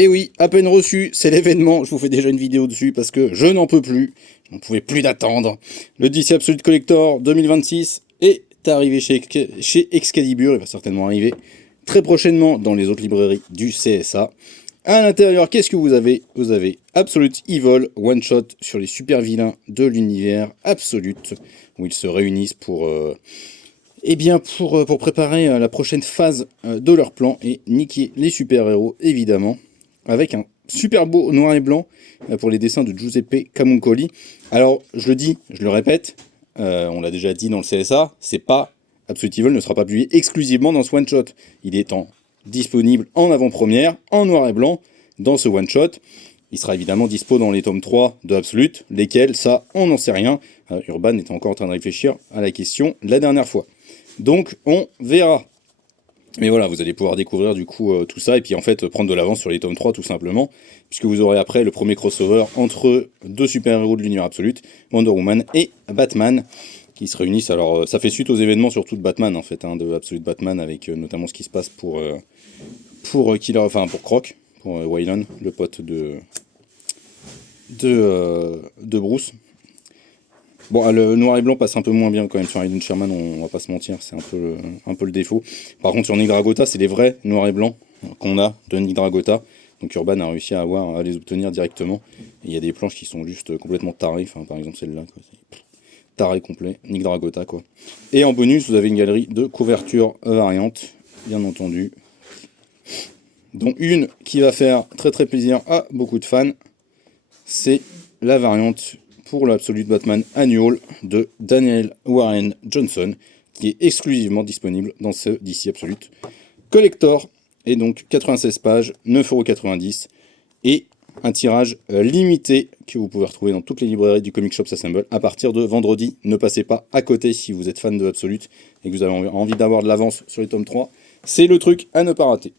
Et oui, à peine reçu, c'est l'événement, je vous fais déjà une vidéo dessus parce que je n'en peux plus, je n'en pouvais plus d'attendre. Le DC Absolute Collector 2026 est arrivé chez Excalibur, il va certainement arriver très prochainement dans les autres librairies du CSA. À l'intérieur, qu'est-ce que vous avez? Vous avez Absolute Evil, one shot sur les super vilains de l'univers Absolute, où ils se réunissent pour préparer la prochaine phase de leur plan et niquer les super-héros, évidemment, avec un super beau noir et blanc pour les dessins de Giuseppe Camuncoli. Alors, je le dis, je le répète, on l'a déjà dit dans le CSA, c'est pas Absolute Evil ne sera pas publié exclusivement dans ce one-shot. Il est disponible en avant-première, en noir et blanc, dans ce one-shot. Il sera évidemment dispo dans les tomes 3 de Absolute, lesquels, ça, on n'en sait rien. Urban était encore en train de réfléchir à la question la dernière fois. Donc, on verra. Mais voilà, vous allez pouvoir découvrir du coup tout ça, et puis en fait prendre de l'avance sur les tomes 3 tout simplement, puisque vous aurez après le premier crossover entre deux super-héros de l'univers Absolute, Wonder Woman et Batman, qui se réunissent. Alors ça fait suite aux événements surtout de Batman en fait, de Absolute Batman, avec notamment ce qui se passe pour Croc, pour Waylon, le pote de Bruce. Bon, le noir et blanc passe un peu moins bien quand même sur Aiden Sherman, on va pas se mentir, c'est un peu le défaut. Par contre sur Nick Dragota, c'est les vrais noirs et blancs qu'on a de Nick Dragota. Donc Urban a réussi à les obtenir directement. Et il y a des planches qui sont juste complètement tarées, enfin par exemple celle-là, quoi. Taré complet, Nick Dragota quoi. Et en bonus, vous avez une galerie de couvertures variantes, bien entendu. Donc une qui va faire très très plaisir à beaucoup de fans, c'est la variante pour l'Absolute Batman Annual de Daniel Warren Johnson, qui est exclusivement disponible dans ce DC Absolute Collector. Et donc 96 pages, 9,90 €, et un tirage limité que vous pouvez retrouver dans toutes les librairies du Comic Shop Assemble à partir de vendredi. Ne passez pas à côté si vous êtes fan de Absolute et que vous avez envie d'avoir de l'avance sur les tomes 3. C'est le truc à ne pas rater.